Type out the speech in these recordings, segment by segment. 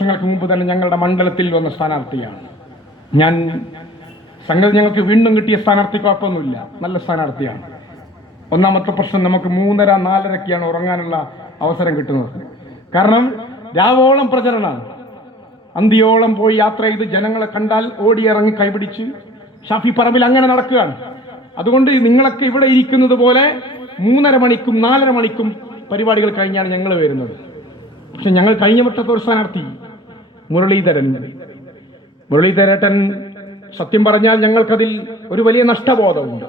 വർഷങ്ങൾക്ക് മുമ്പ് തന്നെ ഞങ്ങളുടെ മണ്ഡലത്തിൽ വന്ന സ്ഥാനാർത്ഥിയാണ്. ഞാൻ സംഗതി ഞങ്ങൾക്ക് വീണ്ടും കിട്ടിയ സ്ഥാനാർത്ഥി കുഴപ്പമൊന്നുമില്ല. നല്ല സ്ഥാനാർത്ഥിയാണ്. ഒന്നാമത്തെ പ്രശ്നം നമുക്ക് മൂന്നര നാലരക്കെയാണ് ഉറങ്ങാനുള്ള അവസരം കിട്ടുന്നത്. കാരണം രാവോളം പ്രചരണമാണ്. അന്തിയോളം പോയി യാത്ര ചെയ്ത് ജനങ്ങളെ കണ്ടാൽ ഓടിയിറങ്ങി കൈപിടിച്ച് ഷാഫി പറമ്പിൽ അങ്ങനെ നടക്കുകയാണ്. അതുകൊണ്ട് നിങ്ങളൊക്കെ ഇവിടെ ഇരിക്കുന്നത് പോലെ മൂന്നര മണിക്കും നാലര മണിക്കും പരിപാടികൾ കഴിഞ്ഞാണ് ഞങ്ങൾ വരുന്നത്. പക്ഷെ ഞങ്ങൾ കഴിഞ്ഞ വട്ടത്തെ ഒരു സ്ഥാനാർത്ഥി മുരളീധരൻ. മുരളീധരേട്ടൻ സത്യം പറഞ്ഞാൽ ഞങ്ങൾക്കതിൽ ഒരു വലിയ നഷ്ടബോധമുണ്ട്.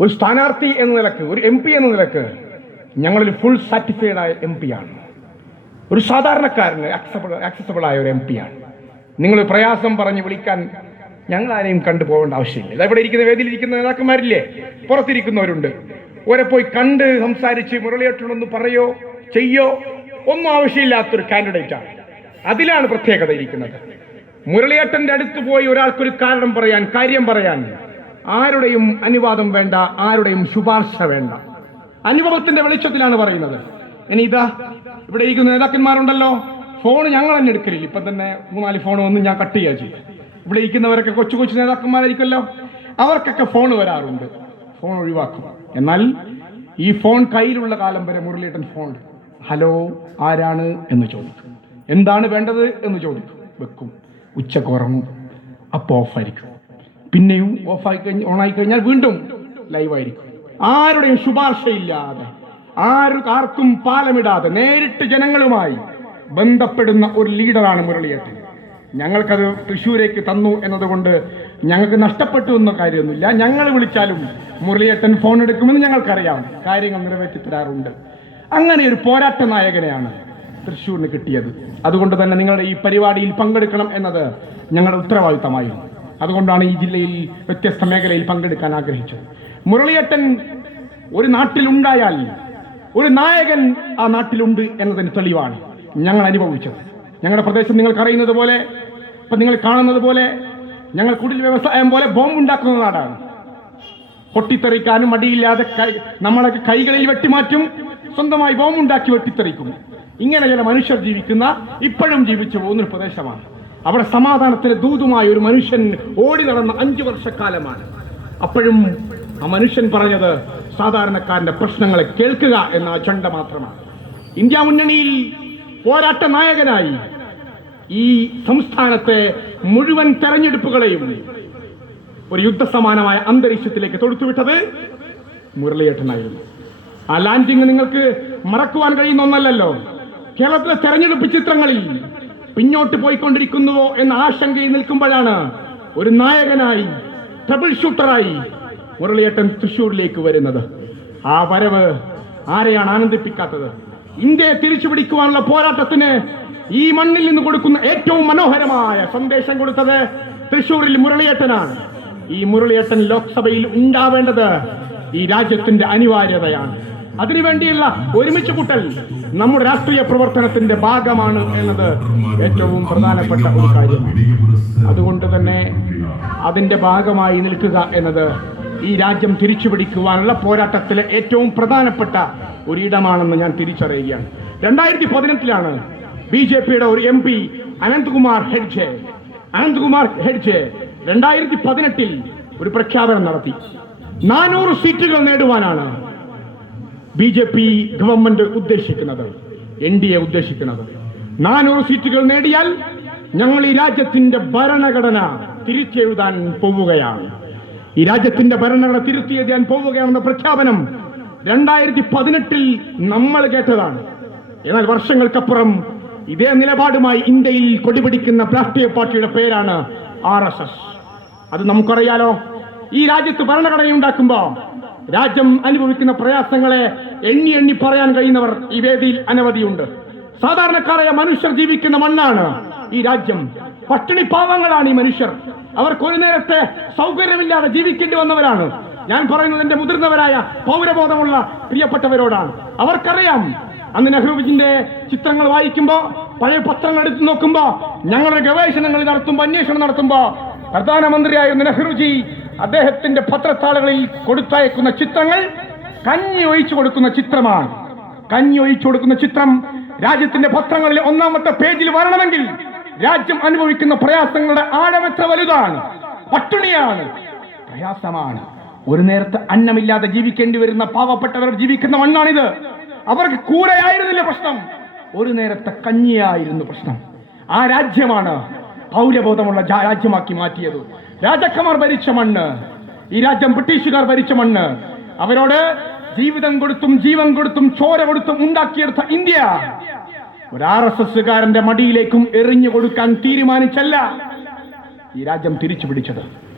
ഒരു സ്ഥാനാർത്ഥി എന്ന നിലയ്ക്ക് ഒരു എം പി എന്ന നിലയ്ക്ക് ഞങ്ങളിൽ ഫുൾ സാറ്റിസ്ഫൈഡ് ആയ എം പി ആണ്. ഒരു സാധാരണക്കാരന് ആക്സസബിൾ ആക്സസബിൾ ആയ ഒരു എം പി ആണ്. നിങ്ങൾ പ്രയാസം പറഞ്ഞ് വിളിക്കാൻ ഞങ്ങൾ ആരെയും കണ്ടു പോകേണ്ട ആവശ്യമില്ല. ഇതാ ഇവിടെ ഇരിക്കുന്ന വേദിയിലിരിക്കുന്ന നേതാക്കന്മാരില്ലേ? പുറത്തിരിക്കുന്നവരുണ്ട്. ഓരെ പോയി കണ്ട് സംസാരിച്ച് മുരളിയേട്ടനൊന്ന് പറയോ ചെയ്യോ? ഒന്നും ആവശ്യമില്ലാത്തൊരു കാൻഡിഡേറ്റ് ആണ്. അതിലാണ് പ്രത്യേകത ഇരിക്കുന്നത്. മുരളിയേട്ടന്റെ അടുത്ത് പോയി ഒരാൾക്കൊരു കാരണം പറയാൻ കാര്യം പറയാൻ. ആരുടെയും അനുവാദം വേണ്ട ആരുടെയും ശുപാർശ വേണ്ട. അനുഭവത്തിന്റെ വെളിച്ചത്തിലാണ് പറയുന്നത്. ഇനി ഇതാ ഇവിടെ ഇരിക്കുന്ന നേതാക്കന്മാരുണ്ടല്ലോ. ഫോൺ ഞങ്ങൾ തന്നെ എടുക്കലില്ല. ഇപ്പൊ തന്നെ മൂന്നാൽ ഫോൺ ഒന്നും ഞാൻ കട്ട് ചെയ്യാ ചെയ്യും ഇവിടെ ഇരിക്കുന്നവരൊക്കെ കൊച്ചു കൊച്ചു നേതാക്കന്മാരായിരിക്കുമല്ലോ അവർക്കൊക്കെ ഫോൺ വരാറുണ്ട്. ഫോൺ ഒഴിവാക്കും. എന്നാൽ ഈ ഫോൺ കയ്യിലുള്ള കാലം വരെ മുരളിയേട്ടൻ ഫോൺ ഹലോ ആരാണ് എന്ന് ചോദിക്കും. എന്താണ് വേണ്ടത് എന്ന് ചോദിക്കും. വെക്കും. ഉച്ചയ്ക്ക് ഉറങ്ങും. അപ്പോൾ ഓഫായിരിക്കും. പിന്നെയും ഓഫായി കഴിഞ്ഞ് ഓണായി കഴിഞ്ഞാൽ വീണ്ടും ലൈവായിരിക്കും. ആരുടെയും ശുപാർശയില്ലാതെ ആരും ആർക്കും പാലമിടാതെ നേരിട്ട് ജനങ്ങളുമായി ബന്ധപ്പെടുന്ന ഒരു ലീഡറാണ് മുരളിയേട്ടൻ. ഞങ്ങൾക്കത് തൃശ്ശൂരേക്ക് തന്നു എന്നതുകൊണ്ട് ഞങ്ങൾക്ക് നഷ്ടപ്പെട്ടു എന്ന കാര്യമൊന്നുമില്ല. ഞങ്ങൾ വിളിച്ചാലും മുരളിയേട്ടൻ ഫോൺ എടുക്കുമെന്ന് ഞങ്ങൾക്കറിയാം. കാര്യങ്ങൾ നിറവേറ്റി തരാറുണ്ട്. അങ്ങനെ ഒരു പോരാട്ട നായകനെയാണ് തൃശ്ശൂരിന് കിട്ടിയത്. അതുകൊണ്ട് തന്നെ നിങ്ങളുടെ ഈ പരിപാടിയിൽ പങ്കെടുക്കണം എന്നത് ഞങ്ങളുടെ ഉത്തരവാദിത്തമായിരുന്നു. അതുകൊണ്ടാണ് ഈ ജില്ലയിൽ വ്യത്യസ്ത മേഖലയിൽ പങ്കെടുക്കാൻ ആഗ്രഹിച്ചത്. മുരളിയേട്ടൻ ഒരു നാട്ടിലുണ്ടായാൽ ഒരു നായകൻ ആ നാട്ടിലുണ്ട് എന്നതിന് തെളിവാണ് ഞങ്ങൾ അനുഭവിച്ചത്. ഞങ്ങളുടെ പ്രദേശം നിങ്ങൾക്കറിയുന്നത് പോലെ ഇപ്പം നിങ്ങൾ കാണുന്നത് പോലെ ഞങ്ങൾ കുടിൽ വ്യവസായം പോലെ ബോംബ് ഉണ്ടാക്കുന്ന നാടാണ്. പൊട്ടിത്തെറിക്കാനും മടിയില്ലാതെ കൈ നമ്മളൊക്കെ കൈകളിൽ വെട്ടിമാറ്റും സ്വന്തമായി ബോംബുണ്ടാക്കി വെട്ടിത്തെറിക്കും. ഇങ്ങനെ ചില മനുഷ്യർ ജീവിക്കുന്ന ഇപ്പോഴും ജീവിച്ചു പോകുന്ന ഒരു പ്രദേശമാണ്. അവിടെ സമാധാനത്തിന് ദൂതുമായ ഒരു മനുഷ്യൻ ഓടി നടന്ന അഞ്ചു വർഷക്കാലമാണ്. അപ്പോഴും ആ മനുഷ്യൻ പറഞ്ഞത് സാധാരണക്കാരന്റെ പ്രശ്നങ്ങളെ കേൾക്കുക എന്ന അജണ്ട മാത്രമാണ്. ഇന്ത്യ മുന്നണിയിൽ പോരാട്ട നായകനായി ഈ സംസ്ഥാനത്തെ മുഴുവൻ തെരഞ്ഞെടുപ്പുകളെയും ഒരു യുദ്ധസമാനമായ അന്തരീക്ഷത്തിലേക്ക് തൊടുത്തുവിട്ടത് മുരളിയേട്ടനായിരുന്നു. ആ ലാൻഡിങ് നിങ്ങൾക്ക് മറക്കുവാൻ കഴിയുന്ന ഒന്നല്ലല്ലോ. കേരളത്തിലെ തെരഞ്ഞെടുപ്പ് ചിത്രങ്ങളിൽ പിന്നോട്ട് പോയിക്കൊണ്ടിരിക്കുന്നുവോ എന്ന ആശങ്കയിൽ നിൽക്കുമ്പോഴാണ് ഒരു നായകനായി ട്രബിൾ ഷൂട്ടറായി മുരളിയേട്ടൻ തൃശൂരിലേക്ക് വരുന്നത്. ആ വരവ് ആരെയാണ് ആനന്ദിപ്പിക്കാത്തത്? ഇന്ത്യയെ തിരിച്ചു പിടിക്കുവാനുള്ള പോരാട്ടത്തിന് ഈ മണ്ണിൽ നിന്ന് കൊടുക്കുന്ന ഏറ്റവും മനോഹരമായ സന്ദേശം കൊടുത്തത് തൃശൂരിൽ മുരളിയേട്ടനാണ്. ഈ മുരളിയേട്ടൻ ലോക്സഭയിൽ ഉണ്ടാവേണ്ടത് ഈ രാജ്യത്തിന്റെ അനിവാര്യതയാണ്. അതിനുവേണ്ടിയുള്ള ഒരുമിച്ച് കൂട്ടൽ നമ്മുടെ രാഷ്ട്രീയ പ്രവർത്തനത്തിന്റെ ഭാഗമാണ് എന്നത് ഏറ്റവും പ്രധാനപ്പെട്ട ഒരു കാര്യമാണ് അതുകൊണ്ട് തന്നെ അതിന്റെ ഭാഗമായി നിൽക്കുക എന്നത് ഈ രാജ്യം തിരിച്ചു പിടിക്കുവാനുള്ള പോരാട്ടത്തിലെ ഏറ്റവും പ്രധാനപ്പെട്ട ഒരിടമാണെന്ന് ഞാൻ തിരിച്ചറിയുകയാണ്. രണ്ടായിരത്തി പതിനെട്ടിലാണ് ബി ജെ പിയുടെ ഒരു എം പി അനന്ത്കുമാർ ഹെഡ്ജെ. അനന്ത്കുമാർ ഹെഡ്ജെ രണ്ടായിരത്തി പതിനെട്ടിൽ ഒരു പ്രഖ്യാപനം നടത്തി. നാനൂറ് സീറ്റുകൾ നേടുവാനാണ് ബി ജെ പി ഗവൺമെന്റ് ഉദ്ദേശിക്കുന്നത് എൻ ഡി എ ഉദ്ദേശിക്കുന്നത്. നാനൂറ് സീറ്റുകൾ നേടിയാൽ ഞങ്ങൾ ഈ രാജ്യത്തിന്റെ ഭരണഘടന തിരിച്ചെഴുതാൻ പോവുകയാണ്. ഈ രാജ്യത്തിന്റെ ഭരണഘടന തിരുത്തിയെഴുതാൻ പോവുകയാണെന്ന പ്രഖ്യാപനം രണ്ടായിരത്തി പതിനെട്ടിൽ നമ്മൾ കേട്ടതാണ്. എന്നാൽ വർഷങ്ങൾക്കപ്പുറം ഇതേ നിലപാടുമായി ഇന്ത്യയിൽ കൊടിപിടിക്കുന്ന രാഷ്ട്രീയ പാർട്ടിയുടെ പേരാണ് ആർ എസ് എസ്. അത് നമുക്കറിയാലോ ഈ രാജ്യത്ത് ഭരണഘടന ഉണ്ടാക്കുമ്പോ രാജ്യം അനുഭവിക്കുന്ന പ്രയാസങ്ങളെ എണ്ണി എണ്ണി പറയാൻ കഴിയുന്നവർ ഈ വേദിയിൽ അനവധിയുണ്ട്. സാധാരണക്കാരായ മനുഷ്യർ ജീവിക്കുന്ന മണ്ണാണ് ഈ രാജ്യം. പട്ടിണി പാവങ്ങളാണ് ഈ മനുഷ്യർ. അവർക്ക് ഒരു നേരത്തെ സൗകര്യമില്ലാതെ ജീവിക്കേണ്ടി വന്നവരാണ്. ഞാൻ പറയുന്നത് എന്റെ മുതിർന്നവരായ പൗരബോധമുള്ള പ്രിയപ്പെട്ടവരോടാണ്. അവർക്കറിയാം അന്ന് നെഹ്റുബിജിന്റെ ചിത്രങ്ങൾ വായിക്കുമ്പോ പഴയ പത്രങ്ങൾ എടുത്തു നോക്കുമ്പോ ഞങ്ങളുടെ ഗവേഷണങ്ങൾ നടത്തുമ്പോ അന്വേഷണം നടത്തുമ്പോ പ്രധാനമന്ത്രിയായിരുന്ന നെഹ്റുജി അദ്ദേഹത്തിന്റെ പത്രത്താളുകളിൽ കൊടുത്തയക്കുന്ന ചിത്രങ്ങൾ കഞ്ഞി ഒഴിച്ചു കൊടുക്കുന്ന ചിത്രമാണ്. കഞ്ഞി ഒഴിച്ചു കൊടുക്കുന്ന ചിത്രം രാജ്യത്തിന്റെ പത്രങ്ങളിൽ ഒന്നാമത്തെ പേജിൽ വരണമെങ്കിൽ രാജ്യം അനുഭവിക്കുന്ന പ്രയാസങ്ങളുടെ ആഴമെത്ര വലുതാണ്. പട്ടിണിയാണ്. പ്രയാസമാണ്. ഒരു നേരത്തെ അന്നമില്ലാതെ ജീവിക്കേണ്ടി വരുന്ന പാവപ്പെട്ടവർ ജീവിക്കുന്ന മണ്ണാണിത്. അവർക്ക് കൂരയായിരുന്നില്ല പ്രശ്നം. ഒരു നേരത്തെ കഞ്ഞിയായിരുന്നു പ്രശ്നം. ആ രാജ്യമാണ് പൗരബോധമുള്ള രാജ്യമാക്കി മാറ്റിയത്. രാജാക്കന്മാർ ഭരിച്ച മണ്ണ് ഈ രാജ്യം ബ്രിട്ടീഷുകാർ ഭരിച്ച മണ്ണ്. അവരോട് ജീവിതം കൊടുത്തും ജീവൻ കൊടുത്തും ചോര കൊടുത്തും ഉണ്ടാക്കിയെടുത്ത ഇന്ത്യ. ഒരു ആർ എസ് എസ്സുകാരന്റെ മടിയിലേക്കും എറിഞ്ഞു കൊടുക്കാൻ തീരുമാനിച്ചല്ല ഈ രാജ്യം തിരിച്ചു പിടിച്ചത്